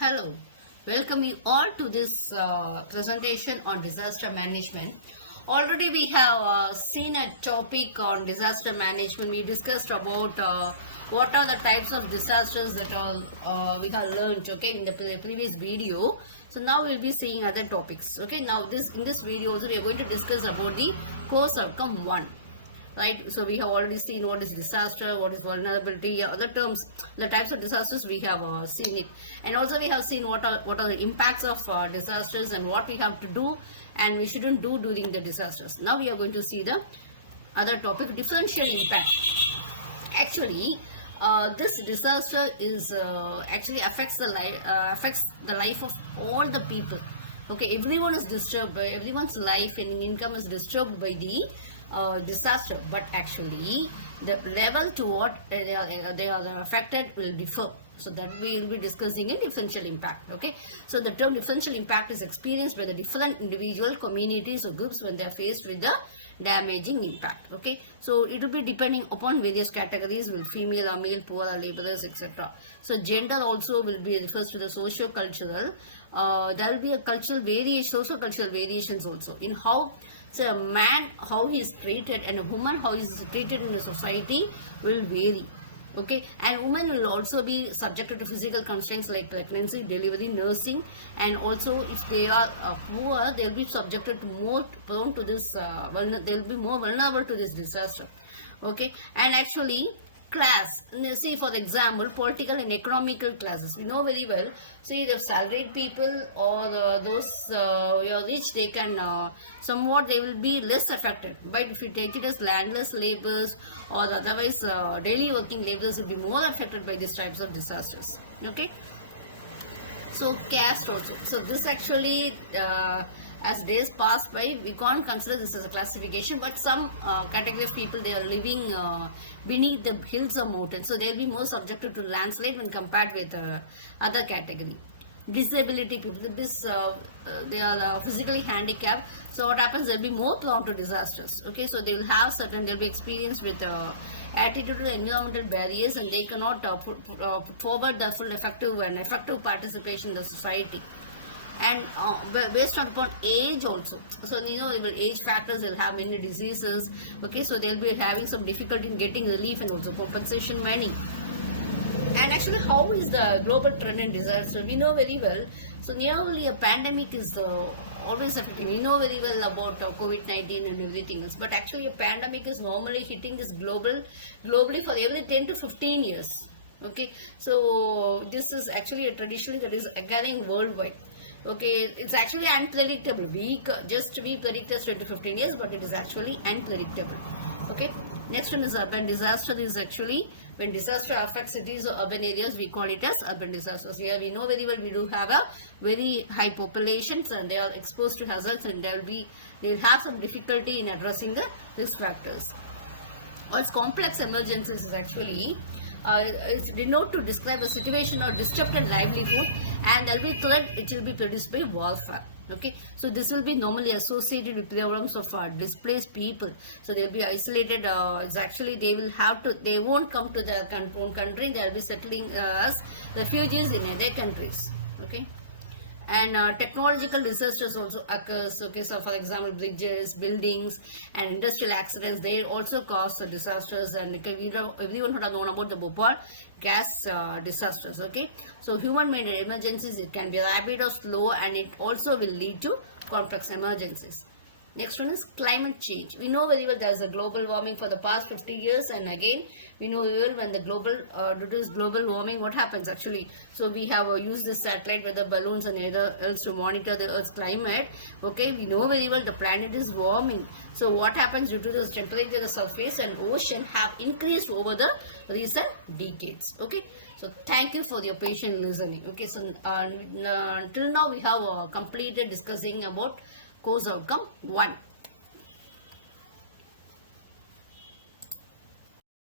Hello, welcome you all to this presentation on disaster management. Already we have seen a topic on disaster management. We discussed about what are the types of disasters that all we have learned, okay, in the previous video. So now we'll be seeing other topics. Okay, now in this video also we are going to discuss about the course outcome 1. Right, so we have already seen what is disaster, what is vulnerability, other terms, the types of disasters we have seen it, and also we have seen what are the impacts of disasters and what we have to do and we shouldn't do during the disasters. Now we are going to see the other topic, differential impact. Actually, this disaster is actually affects the life of all the people. Okay, everyone is disturbed, everyone's life and income is disturbed by the disaster, but actually the level to what they are affected will differ. So that we will be discussing in differential impact. Okay, so the term differential impact is experienced by the different individual communities or groups when they are faced with the damaging impact. Okay, so it will be depending upon various categories, will female or male, poor or laborers, etc. So gender also will be refers to the socio-cultural. There will be a cultural variation, socio-cultural variations also in how, so a man how he is treated and a woman how he is treated in the society will vary. Okay, and women will also be subjected to physical constraints like pregnancy, delivery, nursing, and also if they are poor, they will be subjected to more prone to this. They will be more vulnerable to this disaster. Okay, and actually class, see for example political and economical classes, we know very well. See the salaried people or those rich, they can somewhat they will be less affected, but if you take it as landless laborers or otherwise daily working laborers will be more affected by these types of disasters. Okay, so caste also, so this actually as days pass by we can't consider this as a classification, but some category of people, they are living beneath the hills or mountains, so they will be more subjected to landslide when compared with other category. Disability people, this they are physically handicapped, so what happens, they'll be more prone to disasters. Okay, so they will have certain, they'll be experienced with attitude to environmental barriers, and they cannot put forward the full effective participation in the society. And based upon age also, so age factors, will have many diseases. Okay, so they'll be having some difficulty in getting relief and also compensation money. And actually, how is the global trend in disaster? We know very well. So nearly a pandemic is always affecting. We know very well about COVID-19 and everything else. But actually, a pandemic is normally hitting this globally for every 10 to 15 years. Okay, so this is actually a tradition that is occurring worldwide. Okay, it's actually unpredictable. We predict as 10 to 15 years, but it is actually unpredictable. Okay, next one is urban disaster. This is actually when disaster affects cities or urban areas, we call it as urban disasters. Here we know very well we do have a very high populations and they are exposed to hazards, and they will have some difficulty in addressing the risk factors. Or complex emergencies is actually it's denoted to describe a situation or disrupted livelihood, and there will be threat, it will be produced by warfare. Okay, so this will be normally associated with problems of displaced people, so they will be isolated. It's actually they won't come to their own country, they will be settling as refugees in other countries. Okay, and technological disasters also occurs. Okay, so for example bridges, buildings and industrial accidents, they also cause disasters, and everyone would have known about the Bhopal gas disasters. Okay, so human made emergencies, it can be rapid or slow, and it also will lead to complex emergencies. Next one is climate change. We know very well there is a global warming for the past 50 years, and again we know very well when the due to this global warming, what happens actually. So we have used the satellite weather balloons and other else to monitor the Earth's climate. Okay, we know very well the planet is warming. So what happens due to this temperature, the surface and ocean have increased over the recent decades. Okay, so thank you for your patient listening. Okay, so till now we have completed discussing about course outcome 1.